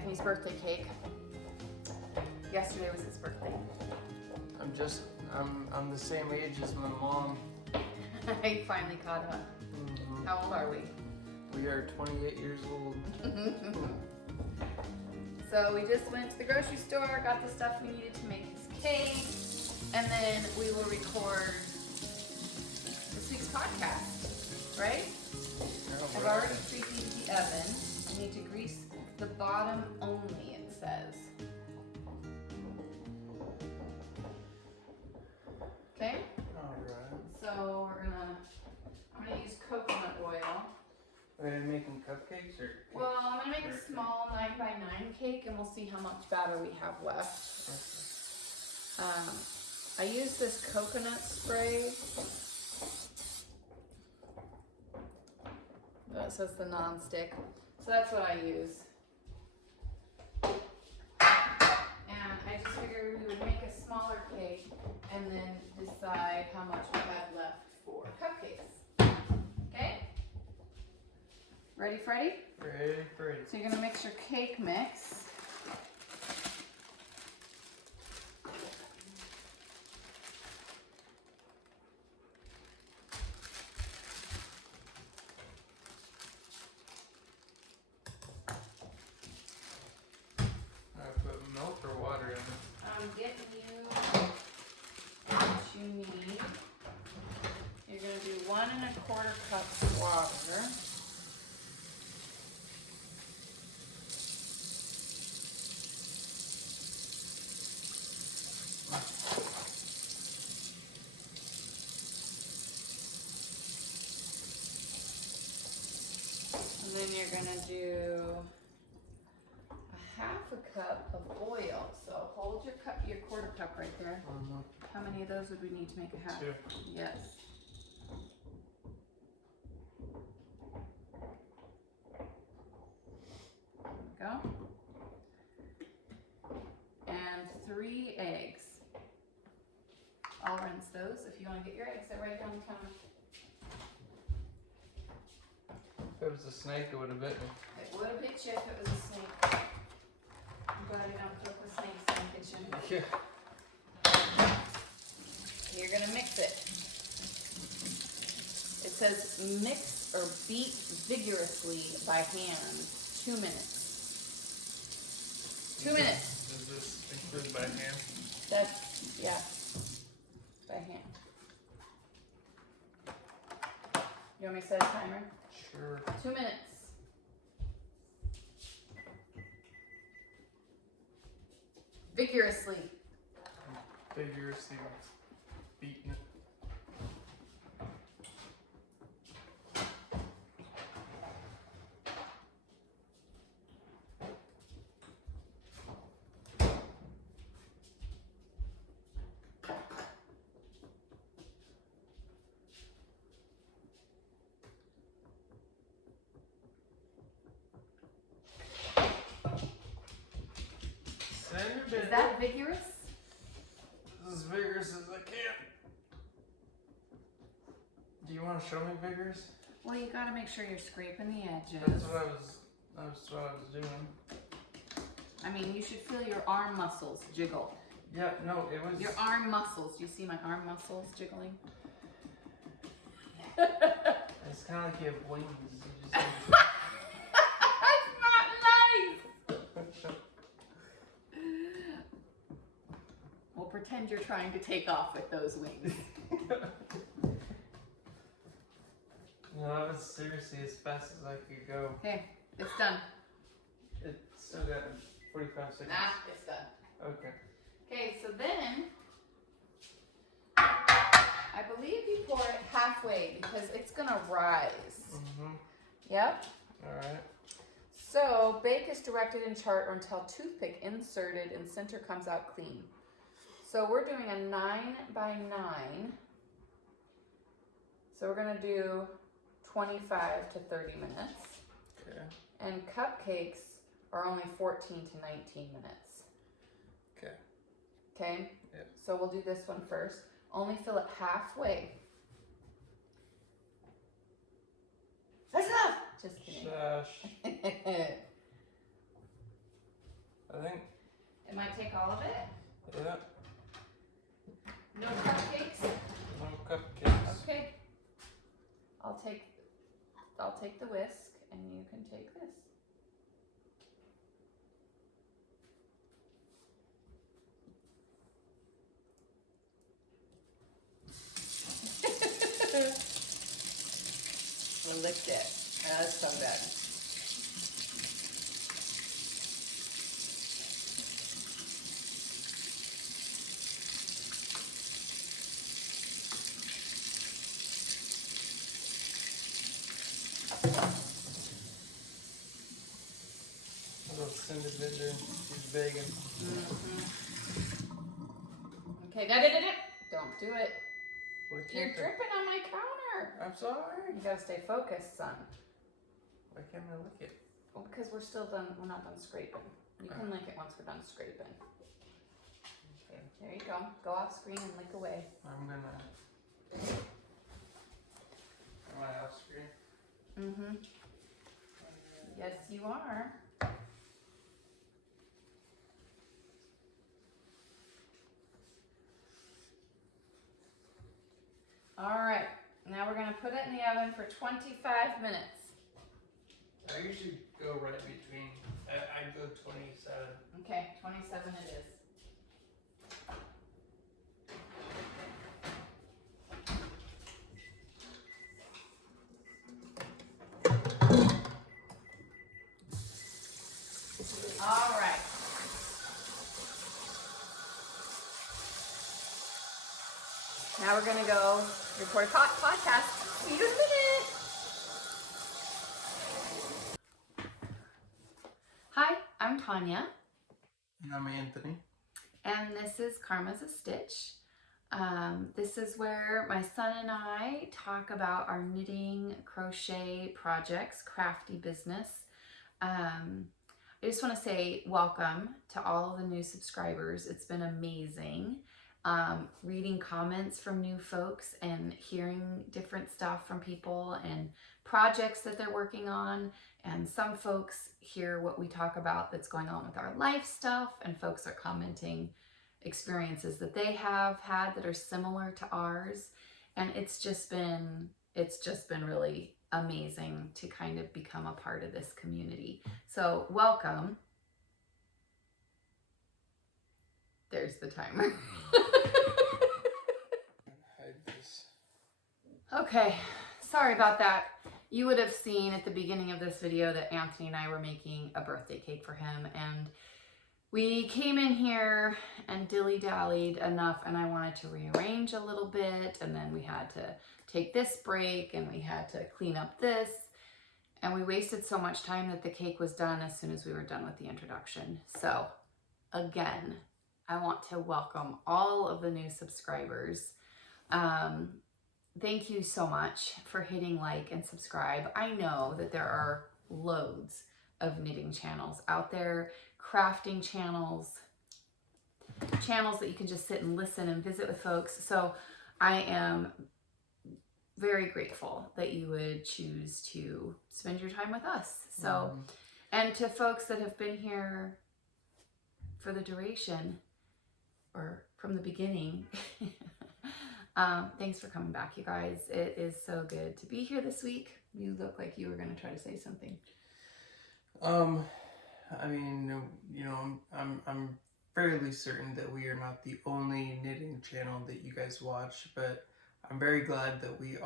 Anthony's birthday cake. Yesterday was his birthday. I'm the same age as my mom. I finally caught up. Mm-hmm. How old are we? We are 28 years old. So we just went to the grocery store, got the stuff we needed to make his cake, and then we will record this week's podcast, right? I've already preheated the oven. I need to grease the bottom only, it says. Okay? Alright. So I'm gonna use coconut oil. Are you making cupcakes or? Well, I'm gonna make a small 9x9 cake and we'll see how much batter we have left. I use this coconut spray. Oh, it says the non-stick. So that's what I use. And I just figured we would make a smaller cake and then decide how much we had left for cupcakes. Okay? Ready, Freddie? Ready. So you're gonna mix your cake mix. I put milk or water in it. I'm getting you what you need. You're gonna do 1 1/4 cups water. And then you're gonna do 1/2 cup of oil. So hold your cup, your 1/4 cup right there. Mm-hmm. How many of those would we need to make a half? 2. Yes. There we go. And 3 eggs. I'll rinse those. If you want to get your eggs, they're right down the counter. If it was a snake, it would have bit me. It would have bit you if it was a snake. I'm glad I don't cook with snakes in the kitchen. Yeah. You're gonna mix it. It says mix or beat vigorously by hand, 2 minutes. 2 minutes. Does this include by hand? That's, yeah, by hand. You want me to set a timer? Sure. 2 minutes. Vigorously. Vigorously beating it. Is that vigorous? As vigorous as I can. Do you want to show me vigorous? Well, you gotta make sure you're scraping the edges. That's what I was doing. I mean, you should feel your arm muscles jiggle. Yeah, no, it was. Your arm muscles. Do you see my arm muscles jiggling? It's kind of like you have wings. You just That's not nice! We'll pretend you're trying to take off with those wings. No, that was seriously as fast as I could go. Okay, it's done. It still got 45 seconds. It's done. Okay. Okay, so then, I believe you pour it halfway because it's gonna rise. Mm-hmm. Yep. Alright. So, bake as directed in chart or until toothpick inserted and center comes out clean. So we're doing a 9x9. So we're gonna do 25 to 30 minutes. Okay. And cupcakes are only 14 to 19 minutes. Okay. Okay? Yep. So we'll do this one first. Only fill it halfway. That's enough! Just kidding. Shush. I think. It might take all of it. Yeah. No cupcakes. No cupcakes. Okay. I'll take the whisk, and you can take this. I licked it. That's so good. Little Cinderella. She's begging. Okay, don't do it. Why You're can't I? dripping on my counter. I'm sorry. You gotta stay focused, son. Why can't I lick it? Well, because we're not done scraping. You can lick it once we're done scraping. Okay. There you go. Go off screen and lick away. I'm gonna. Am I off screen? Mm-hmm. Yes, you are. All right. Now we're gonna put it in the oven for 25 minutes. I usually go right between. I go 27. Okay, 27 it is. All right. Now we're gonna go record a podcast. See you in a minute. Hi, I'm Tanya. And I'm Anthony. And this is Karma's a Stitch. This is where my son and I talk about our knitting, crochet projects, crafty business. I just want to say welcome to all of the new subscribers. It's been amazing. Reading comments from new folks and hearing different stuff from people and projects that they're working on. And some folks hear what we talk about that's going on with our life stuff, and folks are commenting experiences that they have had that are similar to ours. And it's just been really amazing to kind of become a part of this community. So welcome. There's the timer. Hide this. Okay, sorry about that. You would have seen at the beginning of this video that Anthony and I were making a birthday cake for him, and we came in here and dilly-dallied enough, and I wanted to rearrange a little bit, and then we had to take this break, and we had to clean up this, and we wasted so much time that the cake was done as soon as we were done with the introduction. So, again, I want to welcome all of the new subscribers. Thank you so much for hitting like and subscribe. I know that there are loads of knitting channels out there, crafting channels that you can just sit and listen and visit with folks. So I am very grateful that you would choose to spend your time with us. So, and to folks that have been here for the duration or from the beginning, thanks for coming back, you guys. It is so good to be here this week. You look like you were going to try to say something. I mean, you know, I'm fairly certain that we are not the only knitting channel that you guys watch, but I'm very glad that we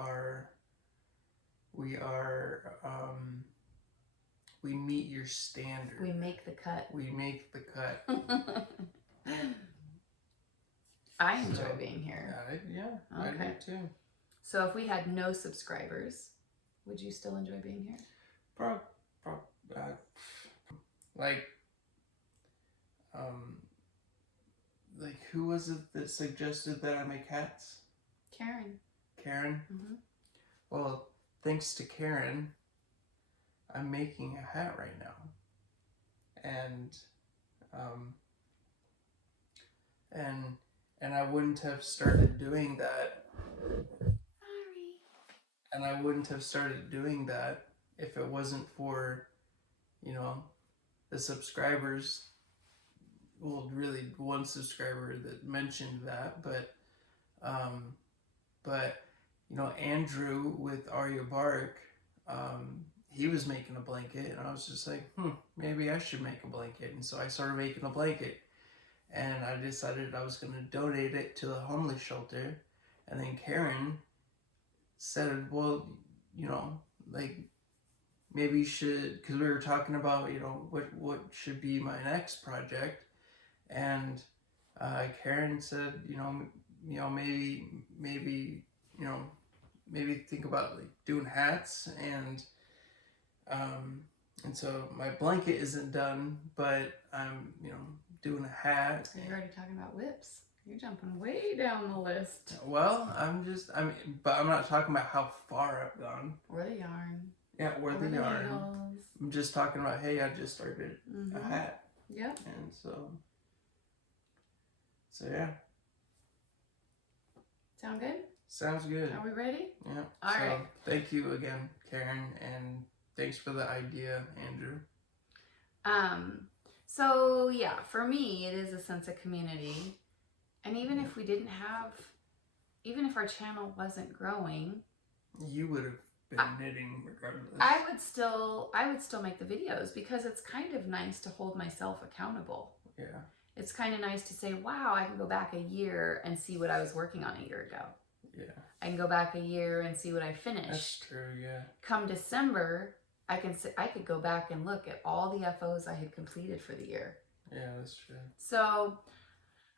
meet your standard. We make the cut. We make the cut. I enjoy being here. I do too. So if we had no subscribers, would you still enjoy being here? Like who was it that suggested that I make hats? Karen. Karen? Mm-hmm. Well, thanks to Karen, I'm making a hat right now. And I wouldn't have started doing that. Sorry. And I wouldn't have started doing that if it wasn't for, you know, the subscribers well, really one subscriber that mentioned that, but you know, Andrew with Arya Bark, he was making a blanket, and I was just like, maybe I should make a blanket. And so I started making a blanket, and I decided I was going to donate it to the homeless shelter. And then Karen said, well, you know, like, maybe you should, because we were talking about, you know, what should be my next project. And Karen said, you know, maybe, you know, maybe think about like doing hats. And so my blanket isn't done, but I'm, you know, doing a hat. You're already talking about whips. You're jumping way down the list. Well, but I'm not talking about how far I've gone. Or the yarn. Yeah, or the yarn. Needles. I'm just talking about, hey, I just started a hat. Yep. And so yeah. Sound good? Sounds good. Are we ready? Yeah. All right. Thank you again, Karen, and thanks for the idea, Andrew. So yeah, for me, it is a sense of community. And even if we didn't have, even if our channel wasn't growing, you would have been knitting regardless. I would still make the videos because it's kind of nice to hold myself accountable. Yeah. It's kind of nice to say, wow, I can go back a year and see what I was working on a year ago. Yeah. I can go back a year and see what I finished. That's true, yeah. Come December, I could go back and look at all the FOs I had completed for the year. Yeah, that's true. So,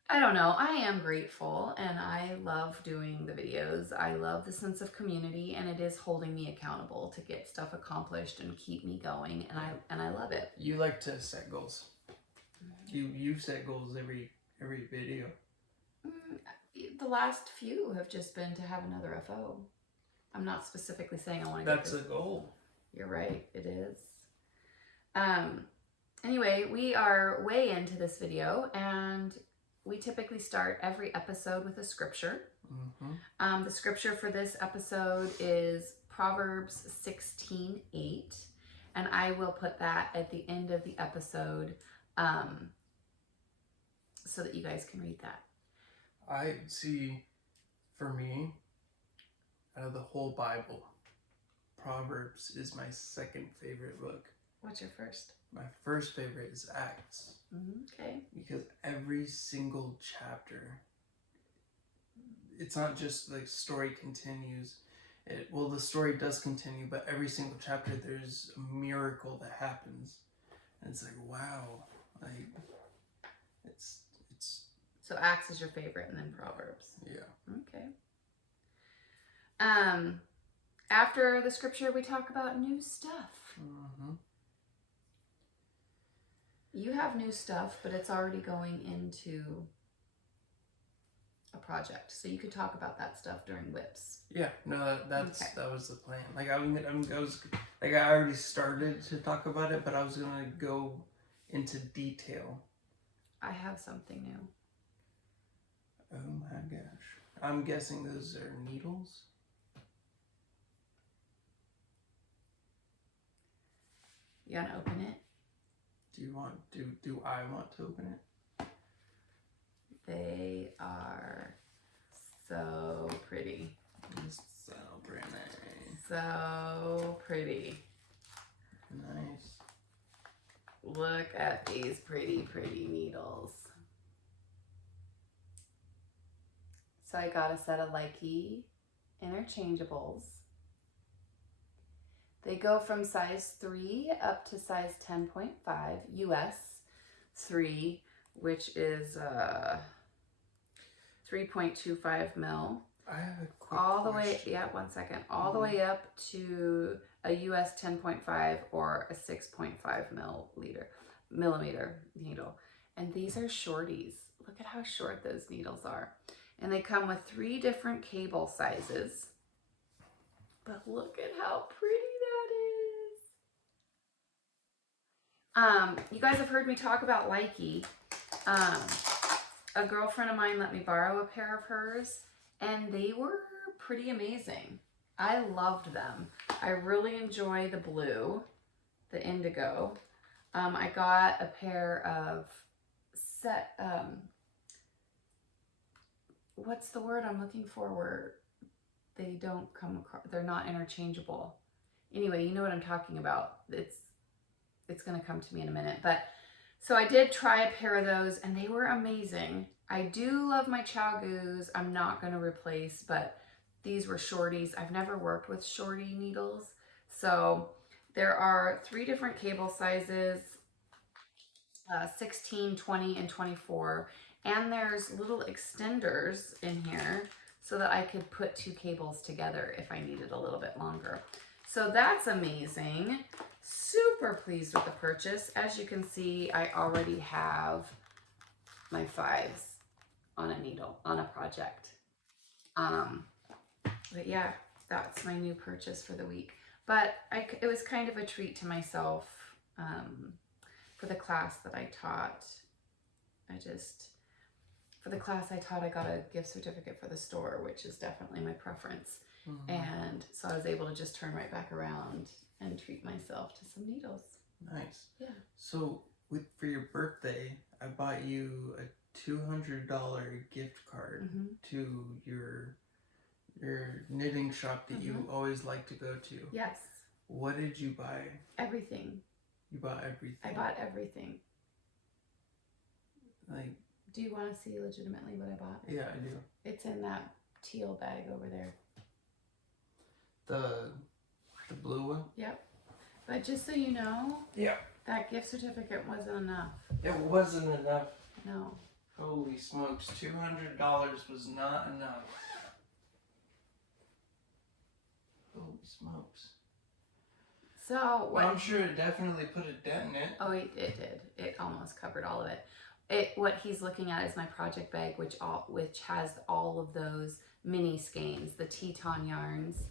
I don't know. I am grateful and I love doing the videos. I love the sense of community, and it is holding me accountable to get stuff accomplished and keep me going, and I love it. You like to set goals. You set goals every video. The last few have just been to have another FO. I'm not specifically saying I want to get That's a goal. You're right, it is. Anyway, we are way into this video, and we typically start every episode with a scripture. The scripture for this episode is Proverbs 16:8, and I will put that at the end of the episode so that you guys can read that. I see, for me, out of the whole Bible, Proverbs is my second favorite book. What's your first? My first favorite is Acts. Okay. Because every single chapter, it's not just like story continues. The story does continue, but every single chapter there's a miracle that happens. And it's like, wow. Like, it's So Acts is your favorite, and then Proverbs. Yeah. Okay. After the scripture, we talk about new stuff. You have new stuff, but it's already going into a project, so you could talk about that stuff during whips. Yeah, no, that was the plan. Like I already started to talk about it, but I was gonna go into detail. I have something new. Oh my gosh! I'm guessing those are needles. You wanna open it? Do I want to open it? They are so pretty. So pretty. So pretty. Nice. Look at these pretty needles. So I got a set of Likey interchangeables. They go from size 3 up to size 10.5, US 3, which is 3.25 mil. I have a quick all the question. way, yeah, 1 second. All the way up to a US 10.5 or a 6.5 millimeter needle. And these are shorties. Look at how short those needles are. And they come with 3 different cable sizes. But look at how pretty that is. You guys have heard me talk about Likey. A girlfriend of mine let me borrow a pair of hers, and they were pretty amazing. I loved them. I really enjoy the blue, the indigo. I got a pair of that, what's the word I'm looking for where they don't come across, they're not interchangeable. Anyway, you know what I'm talking about. It's going to come to me in a minute. But so I did try a pair of those and they were amazing. I do love my Chow Goos. I'm not going to replace, but these were shorties. I've never worked with shorty needles. So there are 3 different cable sizes, 16, 20, and 24. And there's little extenders in here so that I could put 2 cables together if I needed a little bit longer. So that's amazing. Super pleased with the purchase. As you can see, I already have my 5s on a needle, on a project. But yeah, that's my new purchase for the week. But it was kind of a treat to myself for the class that I taught. For the class I taught, I got a gift certificate for the store, which is definitely my preference. Mm-hmm. And so I was able to just turn right back around and treat myself to some needles. Nice. Yeah. So for your birthday, I bought you a $200 gift card mm-hmm. to your knitting shop that mm-hmm. you always like to go to. Yes. What did you buy? Everything. You bought everything? I bought everything. Like, do you want to see legitimately what I bought? Yeah, I do. It's in that teal bag over there. The blue one? Yep. But just so you know, yeah, that gift certificate wasn't enough. It wasn't enough. No. Holy smokes, $200 was not enough. Holy smokes. So well, I'm sure it definitely put a dent in it. Oh, it did. It almost covered all of it. What he's looking at is my project bag, which has all of those mini skeins, the Teton yarns,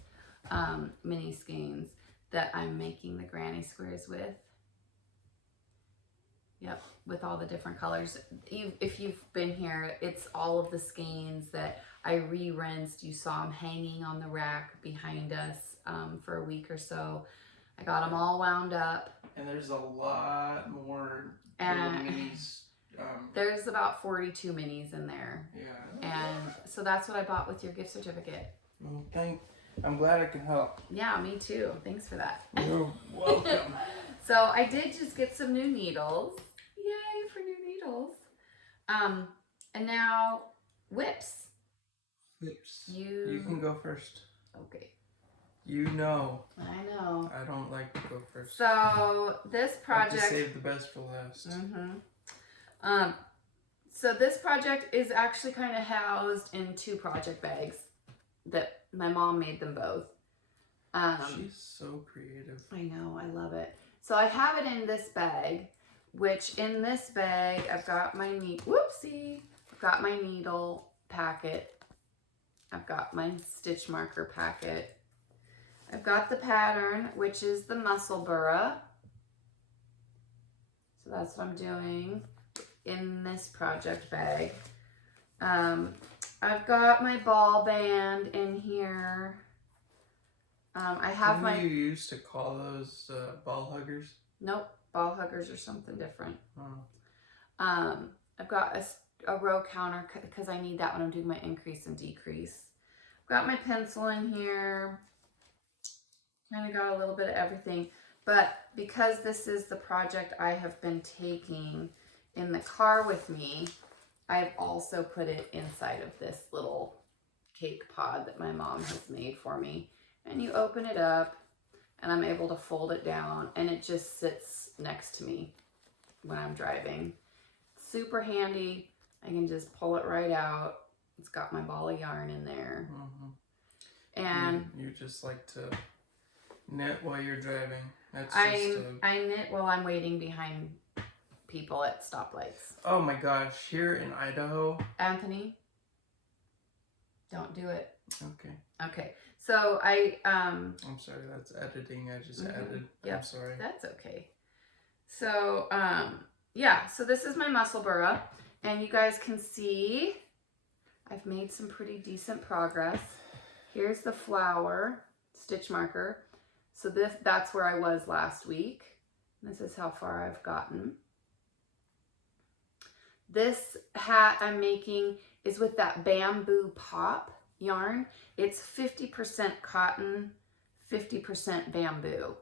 mini skeins that I'm making the granny squares with. Yep, with all the different colors. If you've been here, it's all of the skeins that I re-rinsed. You saw them hanging on the rack behind us for a week or so. I got them all wound up. And there's a lot more little minis. There's about 42 minis in there. Yeah. And so that's what I bought with your gift certificate. Well, I'm glad I can help. Yeah, me too. Thanks for that. You're welcome. So I did just get some new needles. Yay for new needles. And now whips. Whips. You can go first. Okay. You know. I know. I don't like to go first. So this project. I have to save the best for last. Mm-hmm. So this project is actually kind of housed in 2 project bags that my mom made them both. She's so creative. I know, I love it. So I have it in this bag, which in this bag I've got my I've got my needle packet. I've got my stitch marker packet. I've got the pattern, which is the muscle burra. So that's what I'm doing in this project bag. I've got my ball band in here. I have Didn't you used to call those ball huggers? Nope, ball huggers are something different. Oh. I've got a row counter because I need that when I'm doing my increase and decrease. I've got my pencil in here. Kind of got a little bit of everything. But because this is the project I have been taking in the car with me, I've also put it inside of this little cake pod that my mom has made for me. And you open it up and I'm able to fold it down and it just sits next to me when I'm driving. Super handy. I can just pull it right out. It's got my ball of yarn in there. Mm-hmm. And you just like to knit while you're driving. I knit while I'm waiting behind people at stoplights. Oh my gosh, here in Idaho. Anthony, don't do it. Okay. So I'm sorry, that's editing. I just added. Yep. I'm sorry. That's okay. So yeah, so this is my muscle burra, and you guys can see I've made some pretty decent progress. Here's the flower stitch marker. So that's where I was last week. This is how far I've gotten. This hat I'm making is with that bamboo pop yarn. It's 50% cotton, 50% bamboo.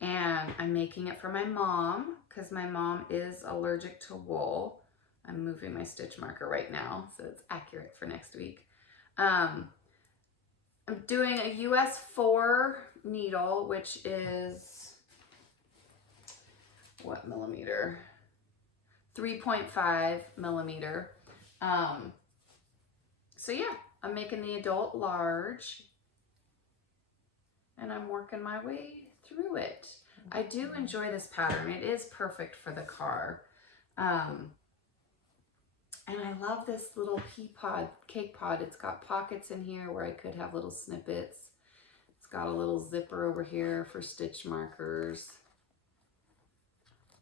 And I'm making it for my mom because my mom is allergic to wool. I'm moving my stitch marker right now so it's accurate for next week. I'm doing a US 4 needle, which is, what millimeter? 3.5 millimeter. So yeah, I'm making the adult large and I'm working my way through it. I do enjoy this pattern. It is perfect for the car. And I love this little cake pod. It's got pockets in here where I could have little snippets. It's got a little zipper over here for stitch markers.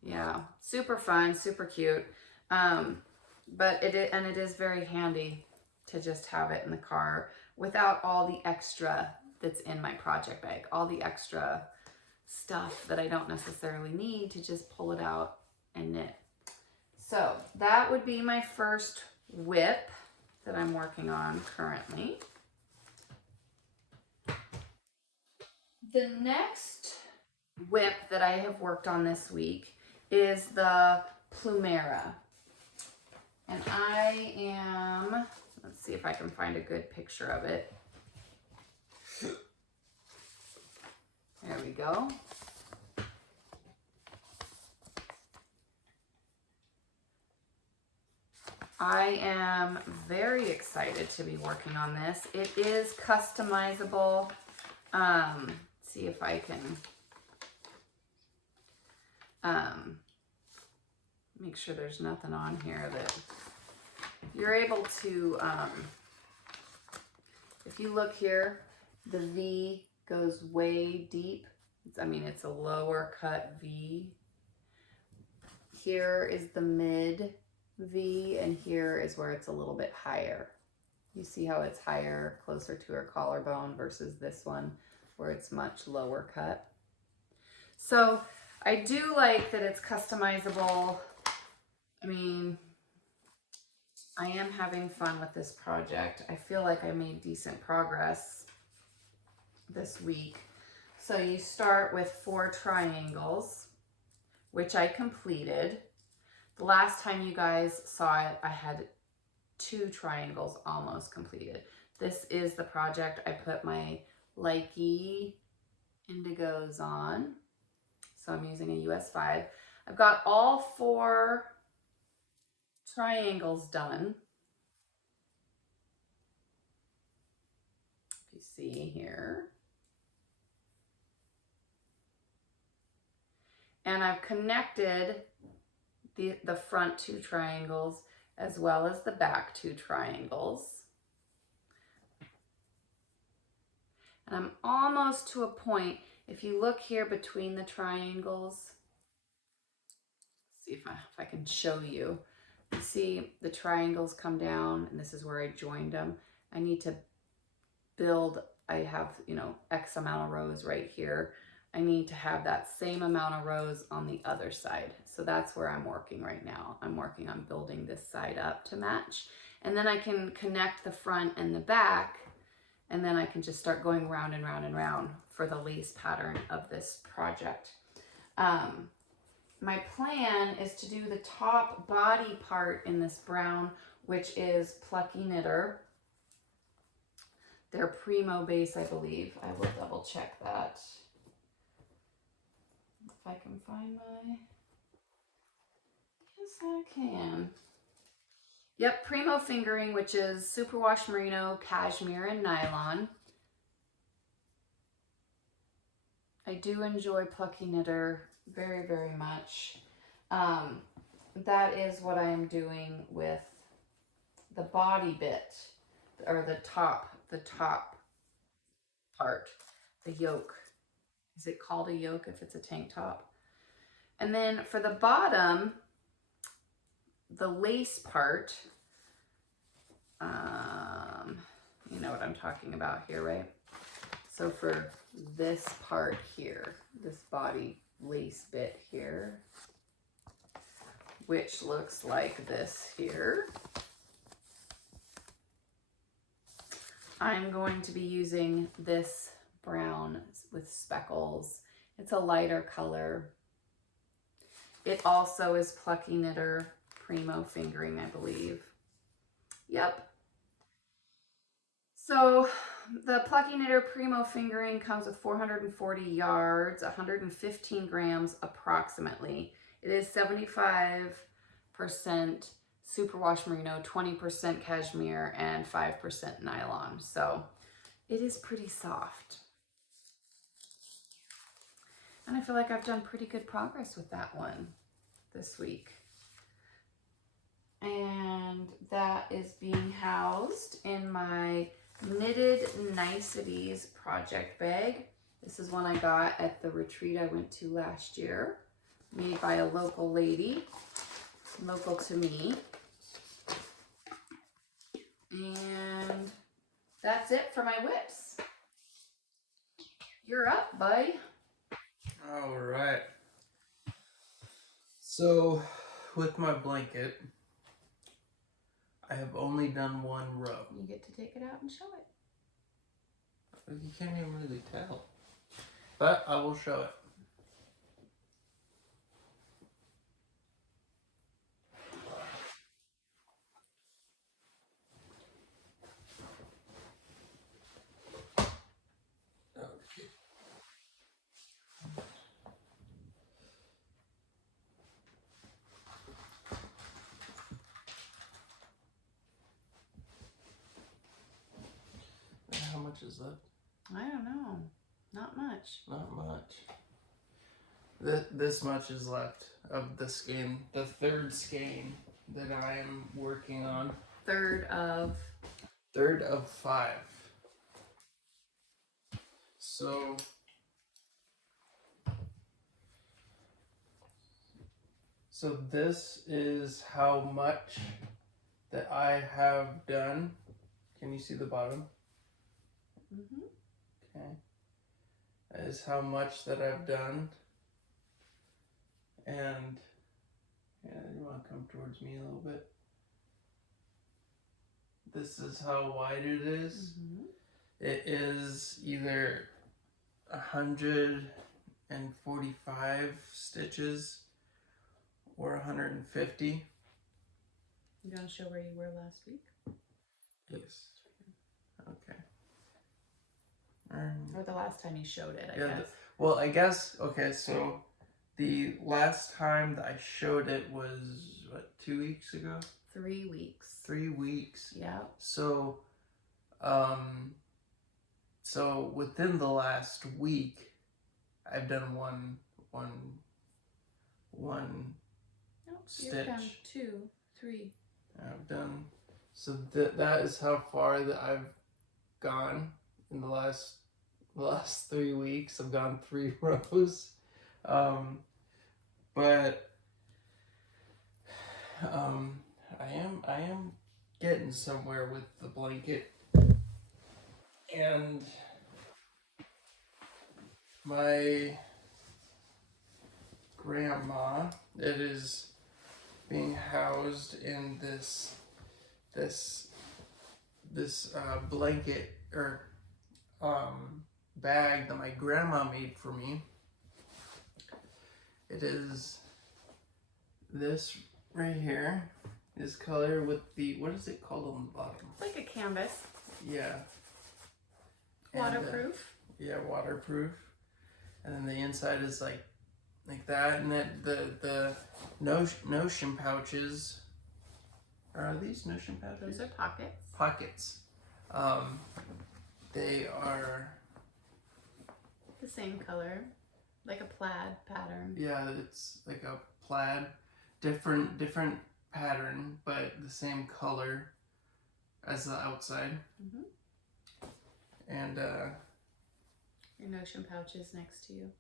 Yeah, super fun, super cute. But it is very handy to just have it in the car without all the extra that's in my project bag, all the extra stuff that I don't necessarily need to just pull it out and knit. So that would be my first whip that I'm working on currently. The next whip that I have worked on this week is the Plumera. And I am, let's see if I can find a good picture of it. There we go. I am very excited to be working on this. It is customizable. See if I can make sure there's nothing on here that you're able to, if you look here, the V goes way deep. It's a lower cut V. Here is the mid V, and here is where it's a little bit higher. You see how it's higher, closer to her collarbone versus this one where it's much lower cut. So I do like that it's customizable. I am having fun with this project. I feel like I made decent progress this week. So you start with 4 triangles, which I completed. The last time you guys saw it, I had 2 triangles almost completed. This is the project I put my Likey indigos on. So I'm using a US 5. I've got all 4 triangles done. You see here. And I've connected the front 2 triangles as well as the back 2 triangles. And I'm almost to a point. If you look here between the triangles, see if I can show you. You see the triangles come down, and this is where I joined them. I need to build, I have, X amount of rows right here. I need to have that same amount of rows on the other side. So that's where I'm working right now. I'm working on building this side up to match. And then I can connect the front and the back, and then I can just start going round and round and round for the lace pattern of this project. My plan is to do the top body part in this brown, which is Plucky Knitter. They're Primo base, I believe. I will double check that. If I can find my, yes I can. Yep, Primo fingering, which is superwash merino, cashmere, and nylon. I do enjoy Plucky Knitter very, very much. That is what I am doing with the body bit, or the top part, the yoke. Is it called a yoke if it's a tank top? And then for the bottom, the lace part, you know what I'm talking about here, right? So for this part here, this body lace bit here, which looks like this here. I'm going to be using this brown with speckles. It's a lighter color. It also is Plucky Knitter Primo fingering, I believe. Yep. So the Plucky Knitter Primo fingering comes with 440 yards, 115 grams approximately. It is 75% superwash merino, 20% cashmere, and 5% nylon. So it is pretty soft. And I feel like I've done pretty good progress with that one this week. And that is being housed in my Knitted Niceties project bag. This is one I got at the retreat I went to last year, made by a local lady, local to me. And that's it for my whips. You're up, bud. All right. So with my blanket, I have only done one row. You get to take it out and show it. You can't even really tell. But I will show it. Okay. How much is left? I don't know. Not much. Not much. This much is left of the skein, the third skein that I am working on. Third of 5. So this is how much that I have done. Can you see the bottom? Mm-hmm. Okay. That is how much that I've done. And yeah, you want to come towards me a little bit. This is how wide it is. Mm-hmm. It is either 145 stitches or 150. You gonna show where you were last week? Yes. Okay. Or the last time you showed it, I Yeah, guess. Well, I guess, okay, so the last time that I showed it was, what, 2 weeks ago? 3 weeks. 3 weeks. Yeah. So, so within the last week, I've done one Nope, stitch. you've done 2, 3. I've done, so that is how far that I've gone in the last 3 weeks. I've gone 3 rows, but I am getting somewhere with the blanket, and my grandma, it is being housed in this blanket or bag that my grandma made for me. It is this right here, this color with the, what is it called on the bottom? It's like a canvas. Yeah. Waterproof. And, yeah, waterproof. And then the inside is like that, and then the notion pouches. Are these notion pouches? Those are pockets. Pockets. They are The same color, like a plaid pattern. Yeah, it's like a plaid, different pattern, but the same color as the outside. Mm-hmm. And your notion pouch is next to you.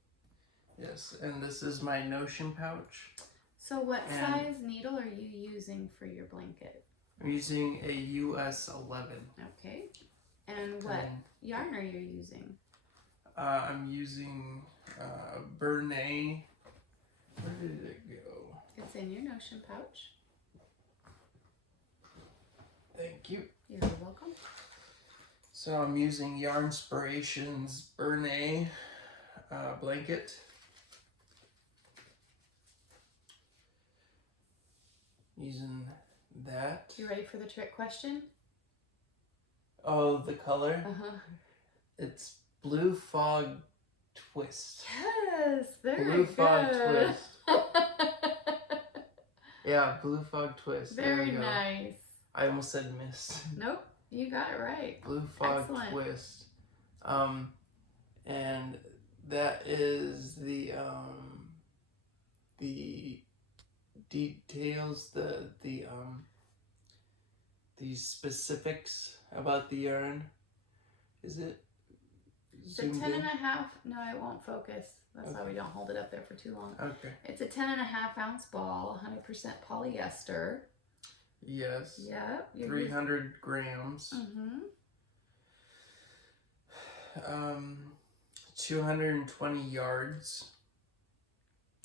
yes, and this is my notion pouch. So what And size needle are you using for your blanket? I'm using a US 11. Okay. And what yarn are you using? I'm using Bernay. Where did it go? It's in your Notion pouch. Thank you. You're welcome. So I'm using Yarnspirations Bernay blanket. Using that. You ready for the trick question? Oh, the color? Uh-huh. It's Blue Fog Twist. Yes, very Blue good. Fog Twist. Yeah, Blue Fog Twist. There Very we go. nice. I almost said mist. Nope, you got it right. Blue Fog Excellent. Twist. And that is the details, the specifics about the yarn. Is it It's a zoomed 10 in? and a half. No, it won't focus. That's why we don't hold it up there for too long. Okay. It's a 10 and a half ounce ball, 100% polyester. Yes. Yep. 300 grams. Mm-hmm. 220 yards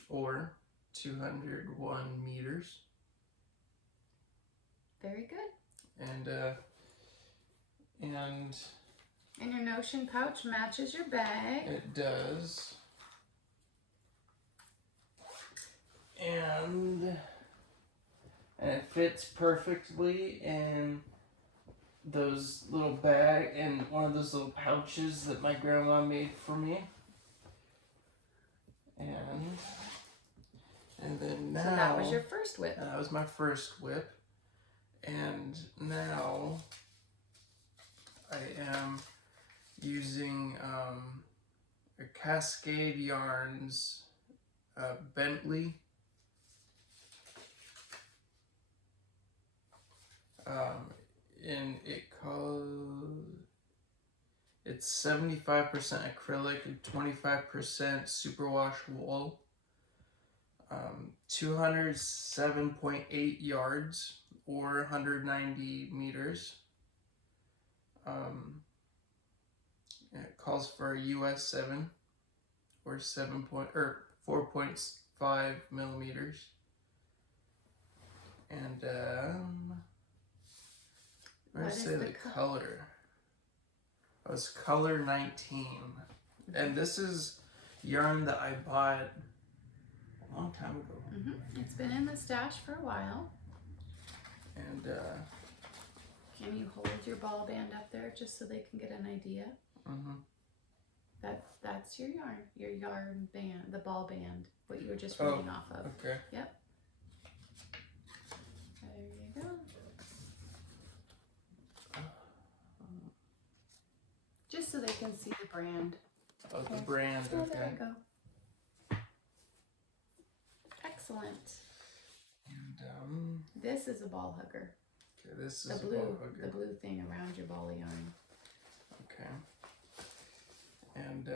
or 201 meters. Very good. And And your Notion pouch matches your bag. it does. And it fits perfectly in those little bag and one of those little pouches that my grandma made for me. And then now, So that was your first whip. that was my first whip. And now I am using a Cascade Yarns Bentley. And it's 75% acrylic and 25% superwash wool. 207.8 yards or 190 meters. And it calls for a US 7 or 4.5 millimeters. And where's say the color? Oh, it's color 19. And this is yarn that I bought a long time ago. Mm-hmm. It's been in the stash for a while. And can you hold your ball band up there just so they can get an idea? mm-hmm. That's your yarn band, the ball band, what you were just reading off of. Okay. Yep. There you go. Just so they can see the brand. Oh, the brand. Oh, Okay. there you go. Excellent. And This is a ball hugger. okay, this The is blue, a ball hugger. the blue thing around your ball of yarn. Okay. And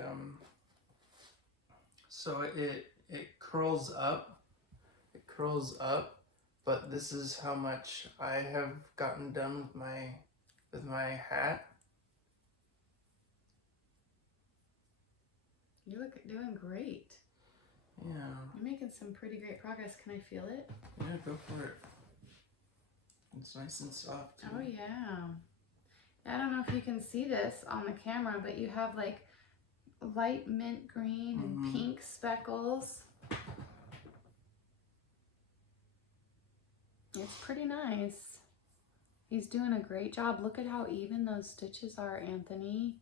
so it curls up. It curls up, but this is how much I have gotten done with my hat. You look doing great. Yeah. You're making some pretty great progress. Can I feel it? Yeah, go for it. It's nice and soft too. Oh yeah. I don't know if you can see this on the camera, but you have like light mint green and pink speckles. It's pretty nice. He's doing a great job. Look at how even those stitches are, Anthony.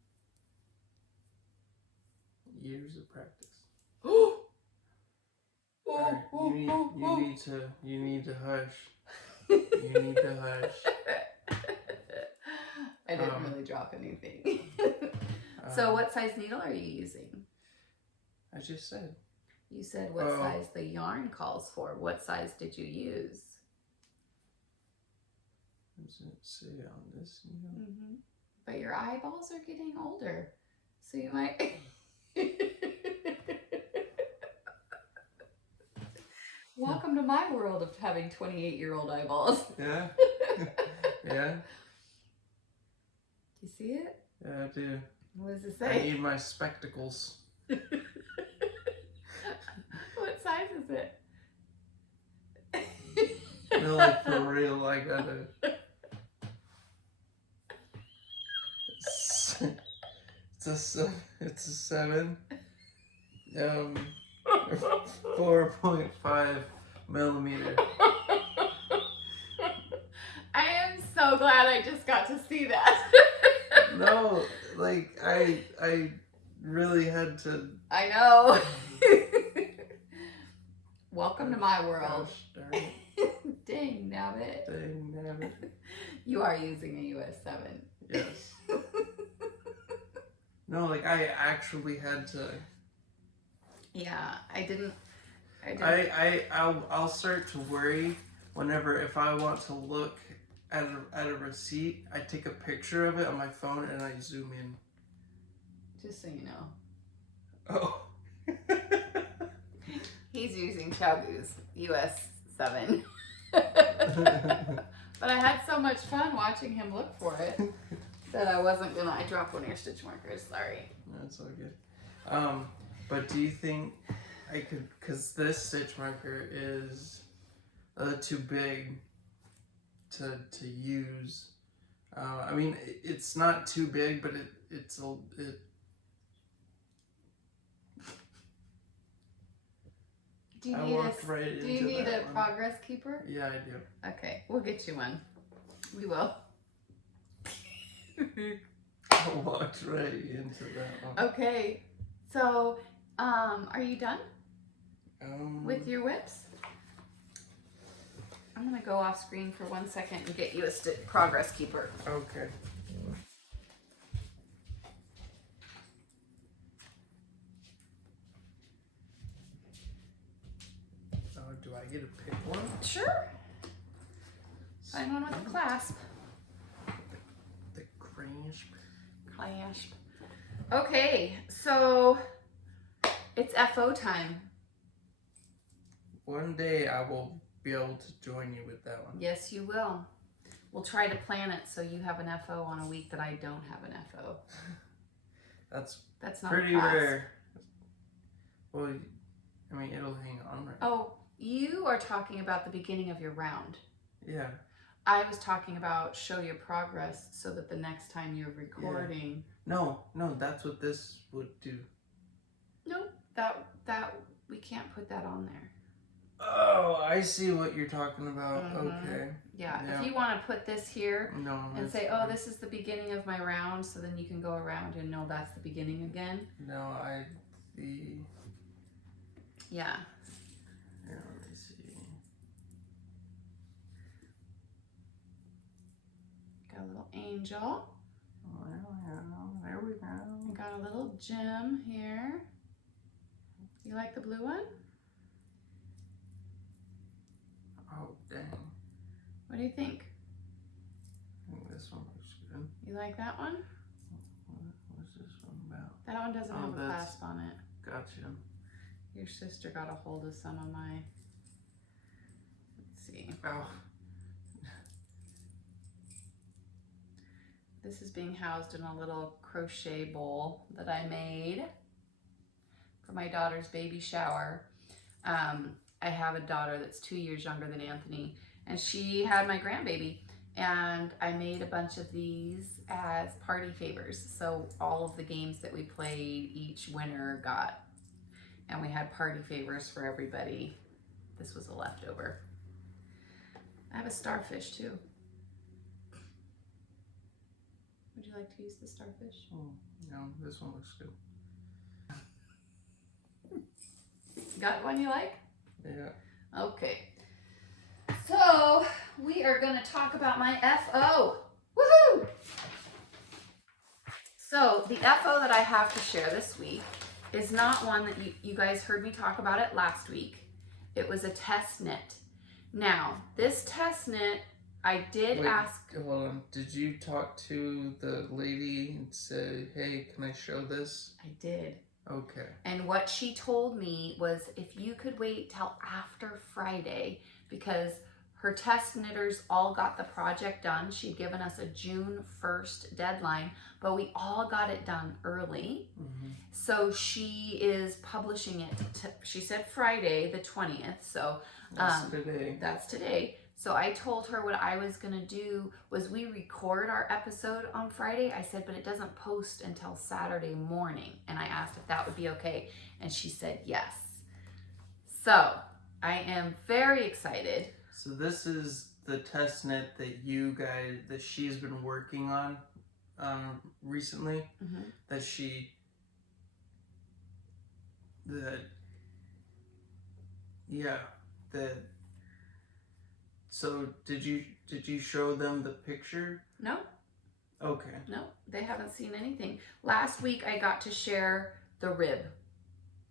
Years of practice. Oh, Alright, you need to hush. You need to hush. I didn't really drop anything. So what size needle are you using? I just said. You said what size the yarn calls for. What size did you use? Does it say on this needle? Mm-hmm. But your eyeballs are getting older. So you might... Welcome to my world of having 28-year-old eyeballs. Yeah. Yeah. You see it? Yeah, I do. What does it I say? need my spectacles. What size is it? No, like for real, I gotta. It's a 7. 4.5 millimeter. I am so glad I just got to see that. No, like I really had to. I know. Welcome to my world. Gosh darn it. Dang nabbit. Dang nabbit. You are using a US 7. Yes. No, like I actually had to. Yeah, I didn't. I'll start to worry whenever if I want to look at a receipt, I take a picture of it on my phone and I zoom in. Just so you know. Oh. He's using Chowgoo's US 7. But I had so much fun watching him look for it that I wasn't gonna. I dropped one of your stitch markers. Sorry. That's all good. But do you think I could? Cause this stitch marker is too big to use. I mean, it's not too big, but it's a. Do you I need walked right Do you into need that a one. progress keeper? Yeah, I do. Okay, we'll get you one. We will. I walked right into that one. Okay, so are you done with your whips? I'm gonna go off screen for 1 second and get you a progress keeper. Okay. Do I get to pick one? Sure. Find one with a clasp. The clasp. Clasp. Okay, so it's FO time. One day I will be able to join you with that one. Yes, you will. We'll try to plan it so you have an FO on a week that I don't have an FO. That's not pretty a clasp. rare. Well, I mean, it'll hang on, right? Oh, you are talking about the beginning of your round. Yeah. I was talking about show your progress so that the next time you're recording. Yeah. No, that's what this would do. Nope, that we can't put that on there. Oh, I see what you're talking about. Mm-hmm. Okay. Yeah, if you want to put this here and say, oh, fine. this is the beginning of my round, so then you can go around and know that's the beginning again. No, Yeah. Here, let me see. Got a little angel. Well, there we go. Got a little gem here. You like the blue one? Oh, dang. What do you think? I think this one looks good. You like that one? What's this one about? That one doesn't have a that's- clasp on it. Gotcha. Your sister got a hold of some of my, let's see. Oh. This is being housed in a little crochet bowl that I made for my daughter's baby shower. I have a daughter that's 2 years younger than Anthony, and she had my grandbaby, and I made a bunch of these as party favors. So all of the games that we played each winner got, and we had party favors for everybody. This was a leftover. I have a starfish too. Would you like to use the starfish? Oh, no, this one looks good. Got one you like? Yeah. Okay. So we are going to talk about my FO. Woohoo! So the FO that I have to share this week is not one that you guys heard me talk about it last week. It was a test knit. Now, this test knit, I did ask. Hold on. Did you talk to the lady and say, hey, can I show this? I did. Okay. And what she told me was if you could wait till after Friday, because her test knitters all got the project done. She'd given us a June 1st deadline, but we all got it done early. Mm-hmm. So she is publishing it, she said Friday the 20th. So That's today. That's today. So I told her what I was going to do was we record our episode on Friday. I said, but it doesn't post until Saturday morning. And I asked if that would be okay. And she said yes. So I am very excited. So this is the test knit that she's been working on recently. Mm-hmm. So did you show them the picture? No. Okay. No, they haven't seen anything. Last week I got to share the rib.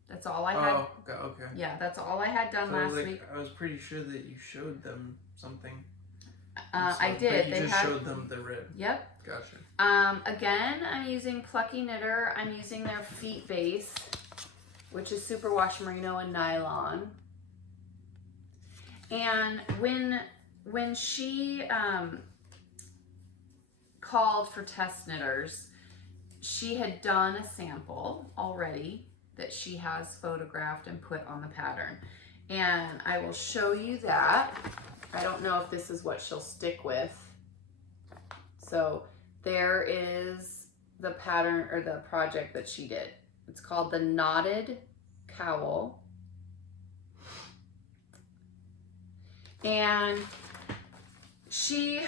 That's all I had. Oh, okay. Yeah, that's all I had done last week. I was pretty sure that you showed them something. I did. But you showed them the rib. Yep. Gotcha. Again, I'm using Plucky Knitter. I'm using their feet base, which is superwash merino and nylon. And when she called for test knitters, she had done a sample already that she has photographed and put on the pattern. And I will show you that. I don't know if this is what she'll stick with. So there is the pattern or the project that she did. It's called the Knotted Cowl. And she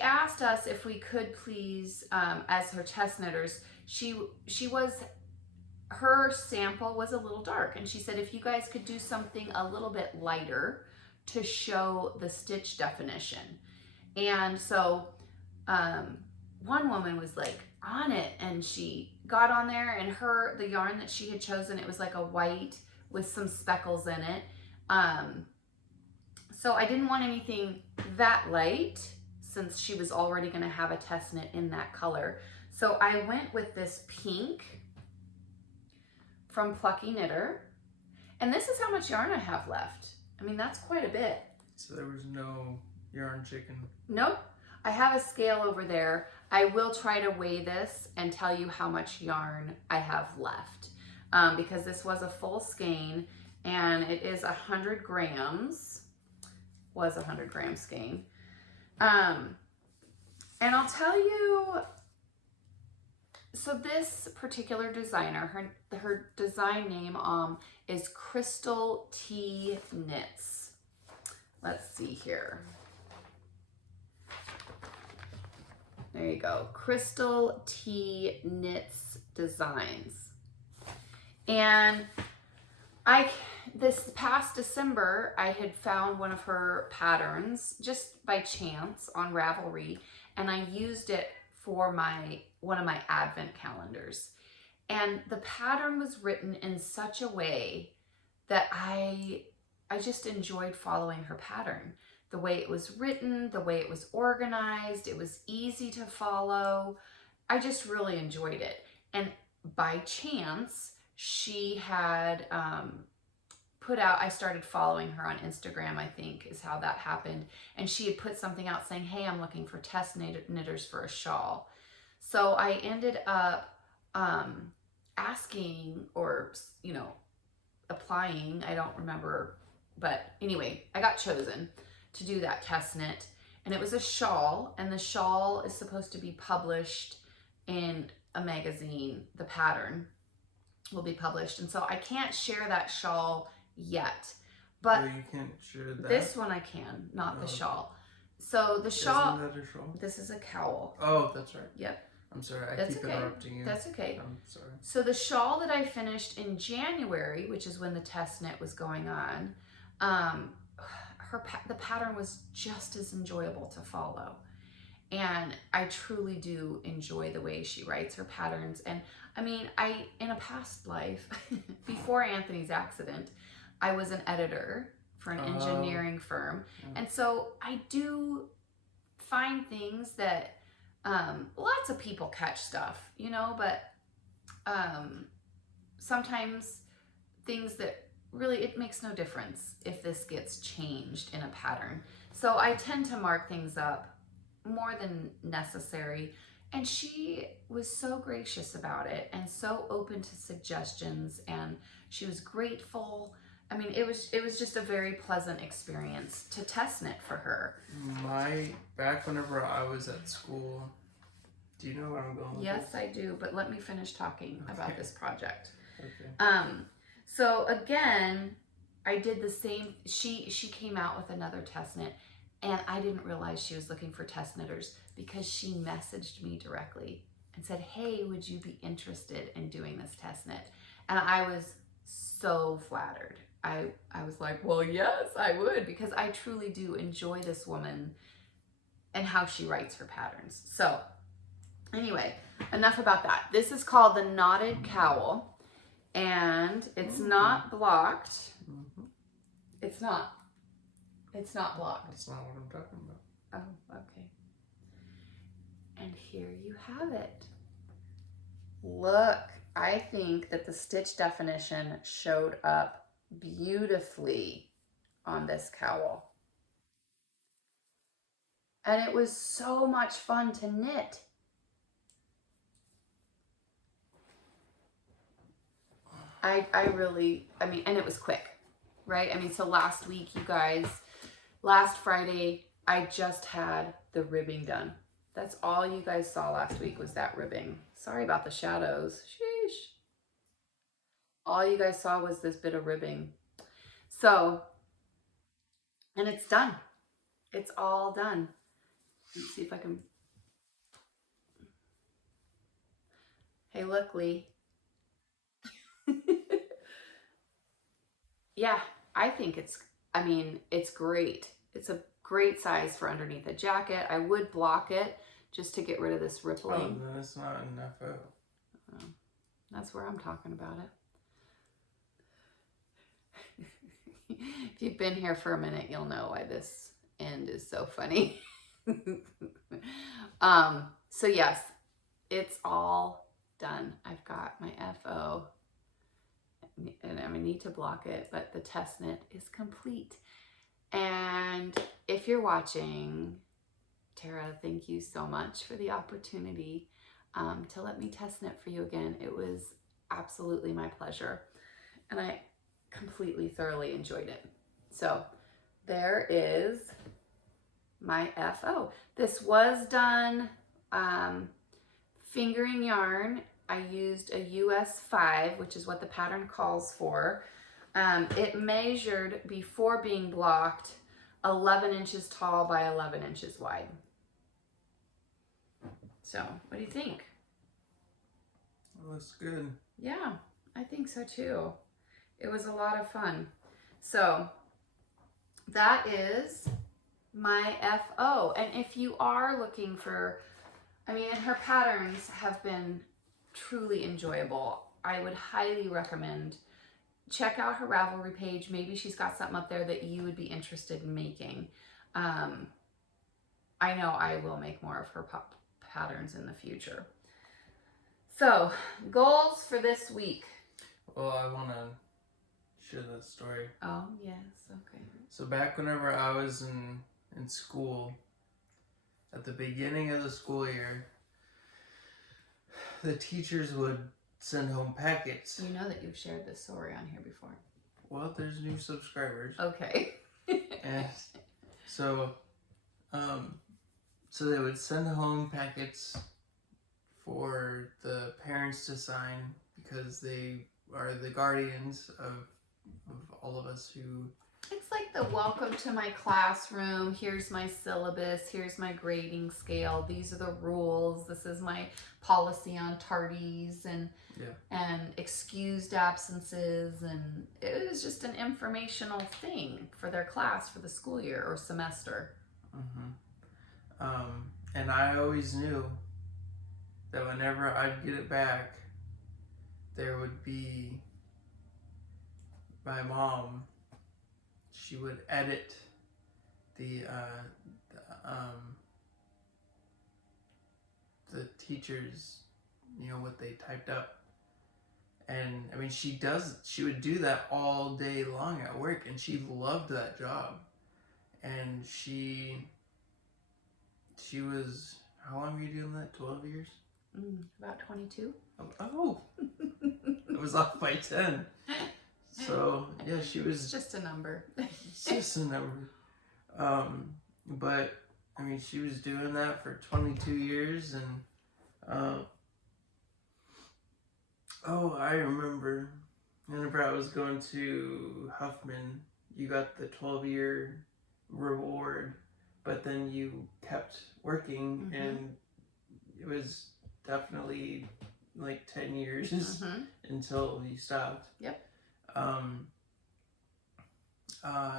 asked us if we could please, as her test knitters, her sample was a little dark, and she said if you guys could do something a little bit lighter to show the stitch definition. And so one woman was like on it, and she got on there, and the yarn that she had chosen, it was like a white with some speckles in it. So I didn't want anything that light since she was already going to have a test knit in that color. So I went with this pink from Plucky Knitter. And this is how much yarn I have left. I mean, that's quite a bit. So there was no yarn chicken? Nope. I have a scale over there. I will try to weigh this and tell you how much yarn I have left. Because this was a full skein and it is 100 grams. Was 100 gram skein. And I'll tell you, so this particular designer, her design name is Crystal T Knits. Let's see here. There you go. Crystal T Knits Designs. And this past December, I had found one of her patterns just by chance on Ravelry, and I used it for one of my advent calendars. And the pattern was written in such a way that I just enjoyed following her pattern. The way it was written, the way it was organized, it was easy to follow. I just really enjoyed it. And by chance, she had I started following her on Instagram, I think is how that happened. And she had put something out saying, hey, I'm looking for test knitters for a shawl. So I ended up asking or, applying, I don't remember. But anyway, I got chosen to do that test knit. And it was a shawl, and the shawl is supposed to be published in a magazine. The pattern will be published. And so I can't share that shawl yet, but you can't share that. This one I can, not the shawl. So the shawl. Isn't that a shawl? This is a cowl. Oh, that's right. Yep. I'm sorry, I That's keep okay. interrupting you. That's okay. I'm sorry. So the shawl that I finished in January, which is when the test knit was going on, the pattern was just as enjoyable to follow. And I truly do enjoy the way she writes her patterns. And I mean, in a past life, before Anthony's accident, I was an editor for an engineering firm. Yeah. And so I do find things that lots of people catch stuff, but sometimes things that really, it makes no difference if this gets changed in a pattern. So I tend to mark things up more than necessary. And she was so gracious about it and so open to suggestions, and she was grateful. I mean, it was just a very pleasant experience to test knit for her. Back whenever I was at school, do you know where I'm going with Yes, this? I do, but let me finish talking about this project. Okay. So again, I did the same. She came out with another test knit, and I didn't realize she was looking for test knitters because she messaged me directly and said, "Hey, would you be interested in doing this test knit?" And I was so flattered. I was like, "Well, yes, I would," because I truly do enjoy this woman and how she writes her patterns. So anyway, enough about that. This is called the Knotted Cowl, and it's not blocked. Mm-hmm. It's not blocked. That's not what I'm talking about. Oh, okay. And here you have it. Look, I think that the stitch definition showed up beautifully on this cowl. And it was so much fun to knit. I mean, and it was quick, right? I mean, so last week, you guys, last Friday, I just had the ribbing done. That's all you guys saw last week was that ribbing. Sorry about the shadows. Sheesh. All you guys saw was this bit of ribbing. So, and it's done. It's all done. Let's see if I can. Hey, look, Lee. Yeah, I think it's great. It's a great size for underneath a jacket. I would block it just to get rid of this rippling. Oh, then it's not an FO. Oh, that's where I'm talking about it. If you've been here for a minute, you'll know why this end is so funny. So yes, it's all done. I've got my FO. And I need to block it, but the test knit is complete. And if you're watching, Tara, thank you so much for the opportunity to let me test knit for you again. It was absolutely my pleasure, and I completely, thoroughly enjoyed it. So there is my FO. This was done fingering yarn. I used a US 5, which is what the pattern calls for. It measured, before being blocked, 11 inches tall by 11 inches wide. So, what do you think? It looks good. Yeah, I think so too. It was a lot of fun. So, that is my FO. And if you are looking for, I mean, her patterns have been truly enjoyable. I would highly recommend check out her Ravelry page. Maybe she's got something up there that you would be interested in making. I know I will make more of her patterns in the future. So, goals for this week. Well, I want to share that story. Oh, yes, okay. So back whenever I was in school, at the beginning of the school year, the teachers would send home packets. You know that you've shared this story on here before. Well, there's new subscribers. Okay. And so, so they would send home packets for the parents to sign because they are the guardians of all of us who... It's like the welcome to my classroom. Here's my syllabus. Here's my grading scale. These are the rules. This is my policy on tardies and excused absences. And it was just an informational thing for their class for the school year or semester. Mm-hmm. And I always knew that whenever I'd get it back, there would be my mom. She would edit the teachers, you know, what they typed up. And I mean, she would do that all day long at work, and she loved that job. And she was, how long were you doing that? 12 years? About 22. Oh, it was off by 10. So yeah, she It's was just a number. it's just a number. But I mean, she was doing that for 22 years, and oh, I remember whenever I was going to Huffman, you got the 12-year reward, but then you kept working, and it was definitely like 10 years until you stopped. Yep.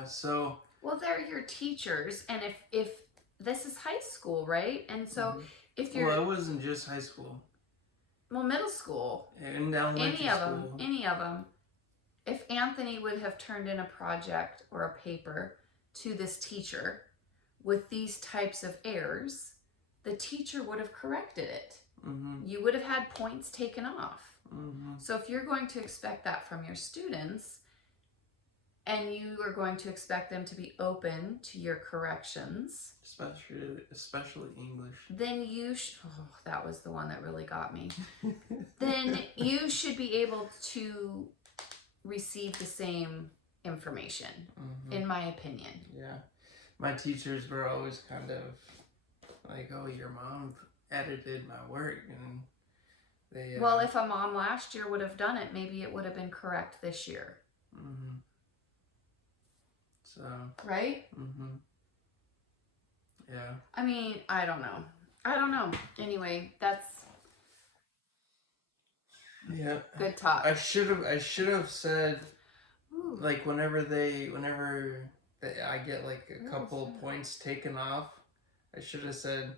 So. Well, they're your teachers, and if this is high school, right? And so if you're Well, it wasn't just high school. Well, middle school. And elementary school. Any of them. If Anthony would have turned in a project or a paper to this teacher with these types of errors, the teacher would have corrected it. You would have had points taken off. So if you're going to expect that from your students, and you are going to expect them to be open to your corrections, especially English, then you that was the one that really got me. Then you should be able to receive the same information, in my opinion. Yeah. My teachers were always kind of like, oh, your mom edited my work, and they... Well, if a mom last year would have done it, maybe it would have been correct this year. So... Right? Yeah. I mean, I don't know. Anyway, that's... Yeah. Good talk. I should have said, like, whenever I get like a couple of points taken off, I should have said,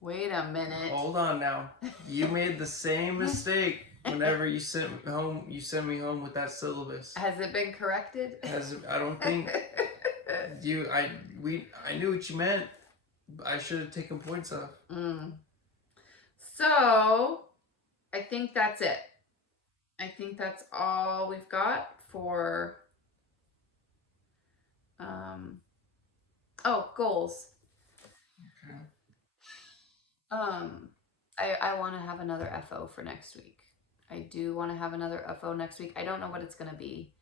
wait a minute. Hold on now. You made the same mistake whenever you sent me home with that syllabus. Has it been corrected? I don't think I knew what you meant. I should have taken points off. So, I think that's it. I think that's all we've got for goals. Okay. I want to have another FO for next week. I do want to have another FO next week. I don't know what it's going to be.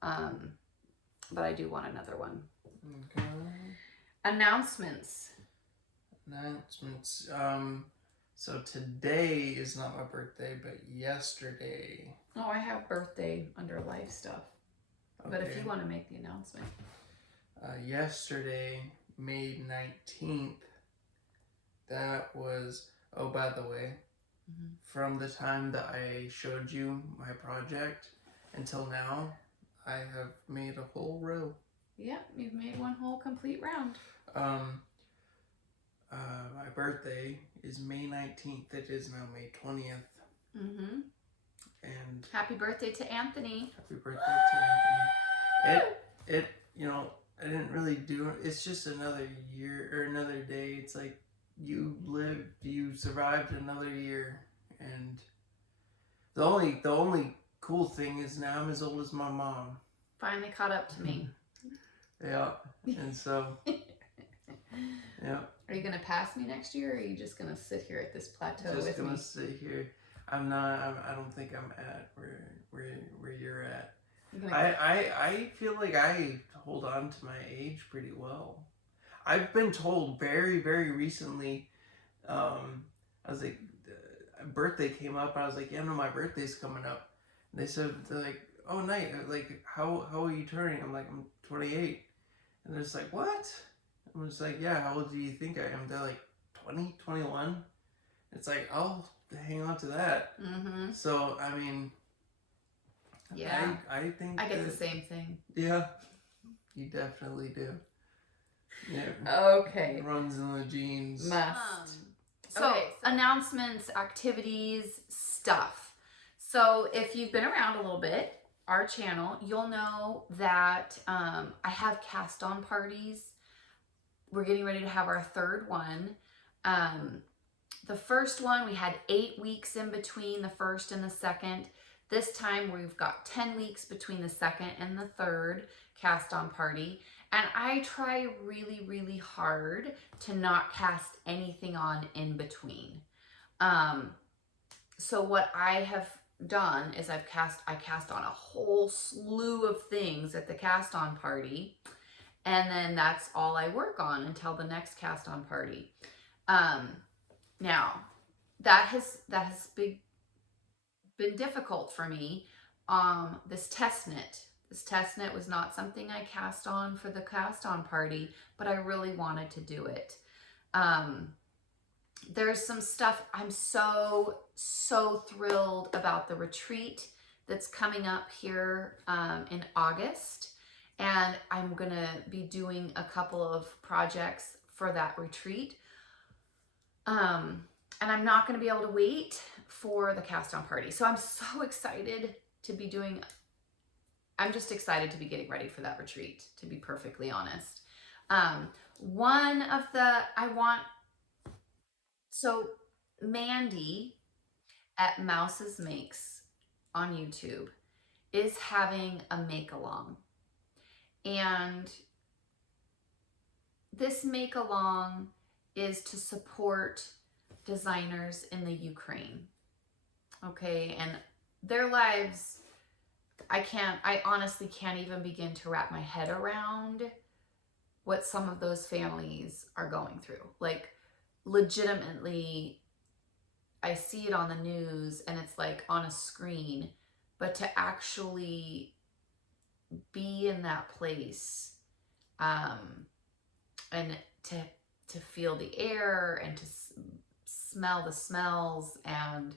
But I do want another one. Okay. Announcements. So today is not my birthday, but yesterday. Oh, I have birthday under life stuff. Okay. But if you want to make the announcement. Yesterday, May 19th, that was, oh, by the way, from the time that I showed you my project until now, I have made a whole row. Yeah, you've made one whole complete round. My birthday is May 19th. It is now May 20th. And happy birthday to Anthony. Happy birthday to Anthony. I didn't really do it. It's just another year or another day. It's like you survived another year, and the only cool thing is now I'm as old as my mom. Finally caught up to me. Yeah, and so yeah. Are you gonna pass me next year, or are you just gonna sit here at this plateau with me? Just gonna sit here. I don't think I'm at where you're at. I feel like I hold on to my age pretty well. I've been told very, very recently, I was like, birthday came up, and I was like, yeah, no, my birthday's coming up. And they said, they're like, oh, nice, like, how are you turning? I'm like, I'm 28. And they're just like, what? I was like, yeah, how old do you think I am? They're like, 20, 21? It's like, I'll hang on to that. So, I mean... Yeah, I think I get the same thing. Yeah, you definitely do. Yeah. Okay. It runs in the genes. Must. So announcements, activities, stuff. So if you've been around a little bit, our channel, you'll know that I have cast-on parties. We're getting ready to have our third one. The first one, we had 8 weeks in between the first and the second. This time we've got 10 weeks between the second and the third cast-on party. And I try really, really hard to not cast anything on in between. So what I have done is I cast on a whole slew of things at the cast on party, and then that's all I work on until the next cast on party. Now that has been difficult for me. This test knit was not something I cast on for the cast on party, but I really wanted to do it. There's some stuff. I'm so thrilled about the retreat that's coming up here in August, and I'm gonna be doing a couple of projects for that retreat. And I'm not gonna be able to wait for the cast on party. So I'm so excited to be doing, I'm just excited to be getting ready for that retreat, to be perfectly honest. So Mandy at Mouse's Makes on YouTube is having a make-along. And this make-along is to support designers in the Ukraine. Okay, and their lives, I honestly can't even begin to wrap my head around what some of those families are going through. Like, legitimately, I see it on the news and it's like on a screen, but to actually be in that place, and to feel the air and to smell the smells, and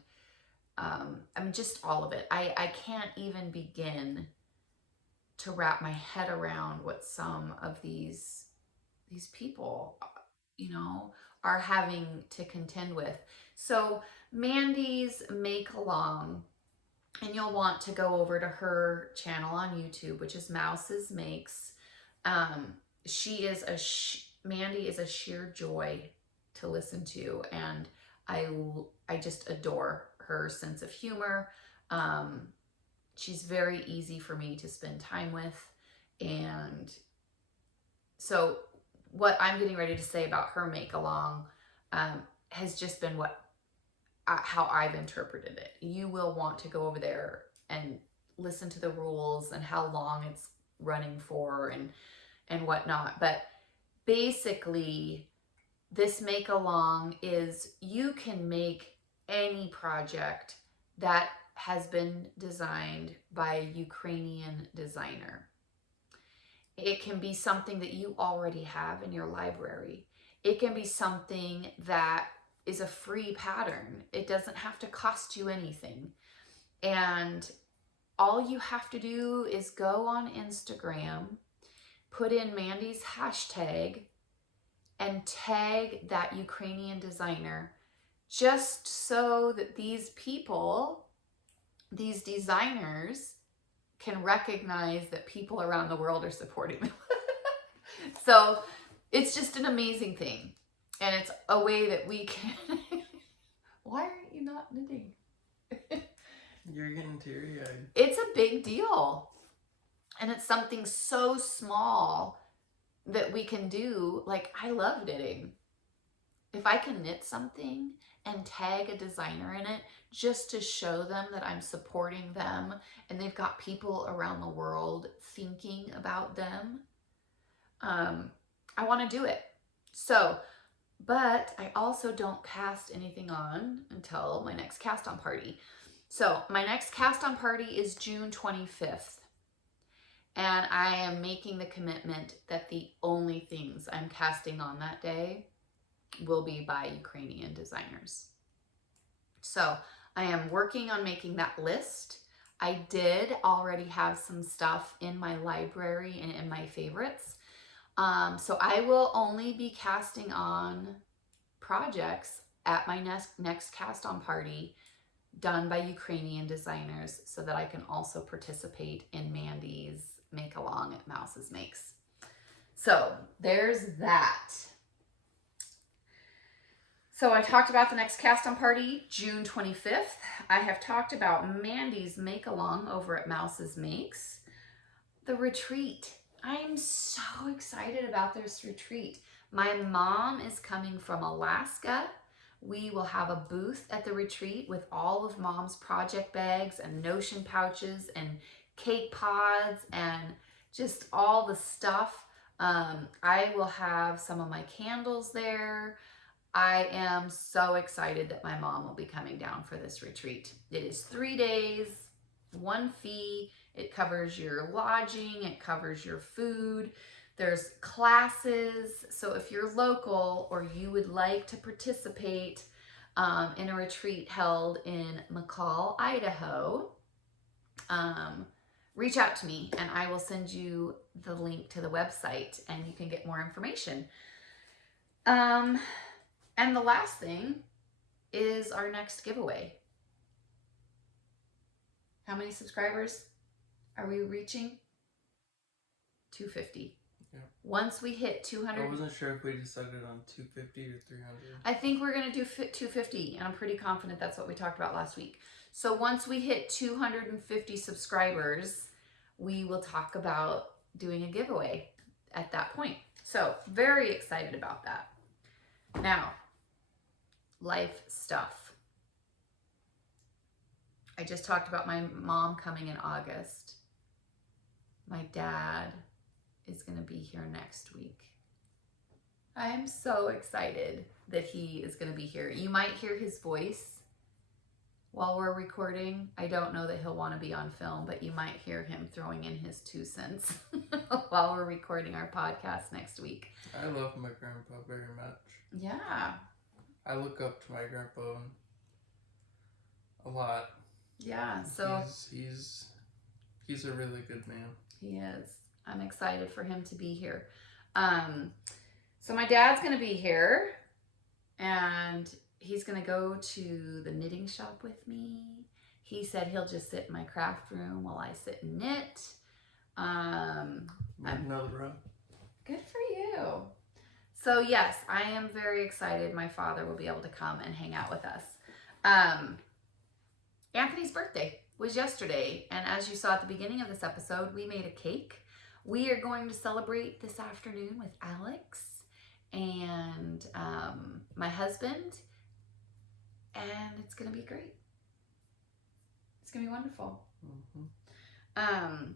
I mean, just all of it. I can't even begin to wrap my head around what some of these people, you know, are having to contend with. So Mandy's make along, and you'll want to go over to her channel on YouTube, which is Mouse's Makes. Mandy is a sheer joy to listen to, and I just adore her sense of humor. She's very easy for me to spend time with, and so what I'm getting ready to say about her make along has just been how I've interpreted it. You will want to go over there and listen to the rules and how long it's running for and whatnot. But basically, this make along is, you can make any project that has been designed by a Ukrainian designer. It can be something that you already have in your library. It can be something that is a free pattern. It doesn't have to cost you anything. And all you have to do is go on Instagram, put in Mandy's hashtag, and tag that Ukrainian designer, just so that these people, these designers, can recognize that people around the world are supporting them. So it's just an amazing thing. And it's a way that we can... Why aren't you not knitting? You're getting teary-eyed. It's a big deal. And it's something so small that we can do. Like, I love knitting. If I can knit something and tag a designer in it just to show them that I'm supporting them and they've got people around the world thinking about them, I want to do it. So, but I also don't cast anything on until my next cast on party. So my next cast on party is June 25th. And I am making the commitment that the only things I'm casting on that day will be by Ukrainian designers. So I am working on making that list. I did already have some stuff in my library and in my favorites. So I will only be casting on projects at my next cast on party done by Ukrainian designers, so that I can also participate in Mandy's make along at Mouse's Makes. So there's that. So I talked about the next cast on party, June 25th. I have talked about Mandy's make along over at Mouse's Makes. The retreat. I'm so excited about this retreat. My mom is coming from Alaska. We will have a booth at the retreat with all of Mom's project bags and Notion pouches and cake pods and just all the stuff. I will have some of my candles there. I am so excited that my mom will be coming down for this retreat. It is 3 days, one fee. It covers your lodging, it covers your food. There's classes. So if you're local or you would like to participate in a retreat held in McCall, Idaho, reach out to me and I will send you the link to the website and you can get more information. And the last thing is our next giveaway. How many subscribers are we reaching? 250. Yeah. Once we hit 200. I wasn't sure if we decided on 250 or 300. I think we're going to do 250, and I'm pretty confident that's what we talked about last week. So once we hit 250 subscribers, we will talk about doing a giveaway at that point. So very excited about that. Now, life stuff. I just talked about my mom coming in August. My dad is going to be here next week. I am so excited that he is going to be here. You might hear his voice while we're recording. I don't know that he'll want to be on film, but you might hear him throwing in his 2 cents while we're recording our podcast next week. I love my grandpa very much. Yeah. I look up to my grandpa a lot. Yeah, so he's a really good man. he is. I'm excited for him to be here. So my dad's going to be here and he's going to go to the knitting shop with me. He said he'll just sit in my craft room while I sit and knit. Another row. Good for you. So yes, I am very excited. My father will be able to come and hang out with us. Anthony's birthday was yesterday, and as you saw at the beginning of this episode, we made a cake. We are going to celebrate this afternoon with Alex and my husband, and it's going to be great. It's going to be wonderful. Mm-hmm.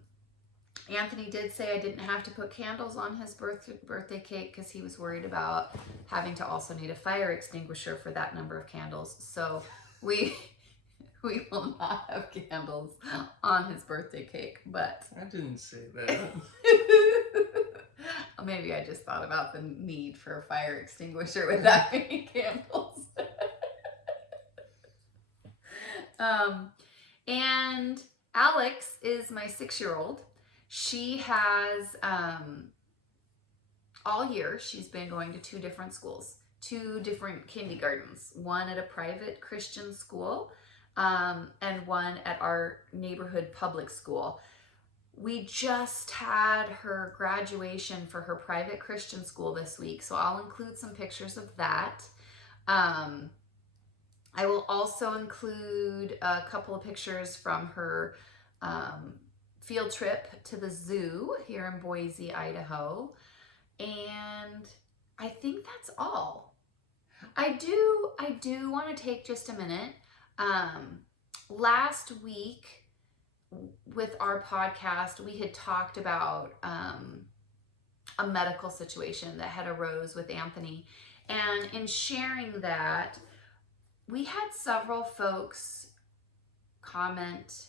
Anthony did say I didn't have to put candles on his birthday cake because he was worried about having to also need a fire extinguisher for that number of candles. So we will not have candles on his birthday cake, but I didn't say that. maybe I just thought about the need for a fire extinguisher with that many candles. And Alex is my 6-year-old. She has, all year, she's been going to 2 different schools, 2 different kindergartens, one at a private Christian school, and one at our neighborhood public school. We just had her graduation for her private Christian school this week, so I'll include some pictures of that. I will also include a couple of pictures from her field trip to the zoo here in Boise, Idaho. And I think that's all. I do want to take just a minute. Last week with our podcast, we had talked about a medical situation that had arose with Anthony. And in sharing that, we had several folks comment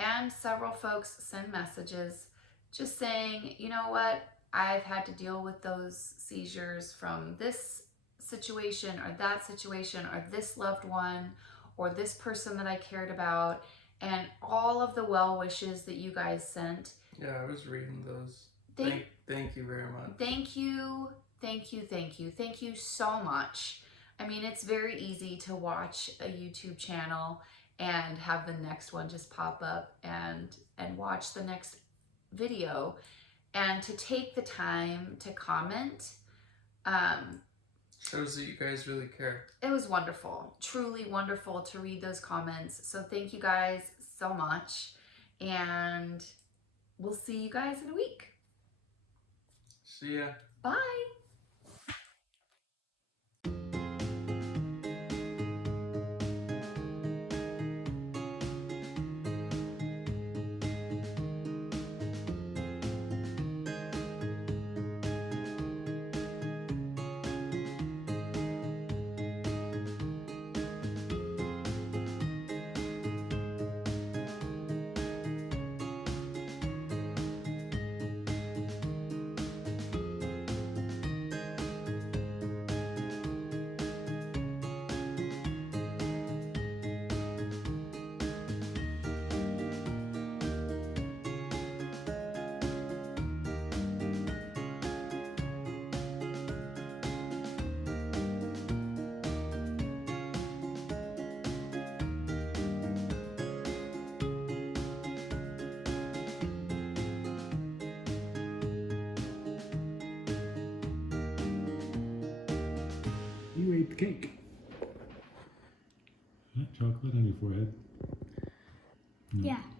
and several folks send messages just saying, you know what, I've had to deal with those seizures from this situation or that situation or this loved one or this person that I cared about, and all of the well wishes that you guys sent. Yeah, I was reading those. Thank you very much. Thank you so much. I mean, it's very easy to watch a YouTube channel and have the next one just pop up and watch the next video, and to take the time to comment. Shows that you guys really care. It was wonderful, truly wonderful to read those comments. So thank you guys so much, and we'll see you guys in a week. See ya. Bye. cake. Chocolate on your forehead? No. Yeah.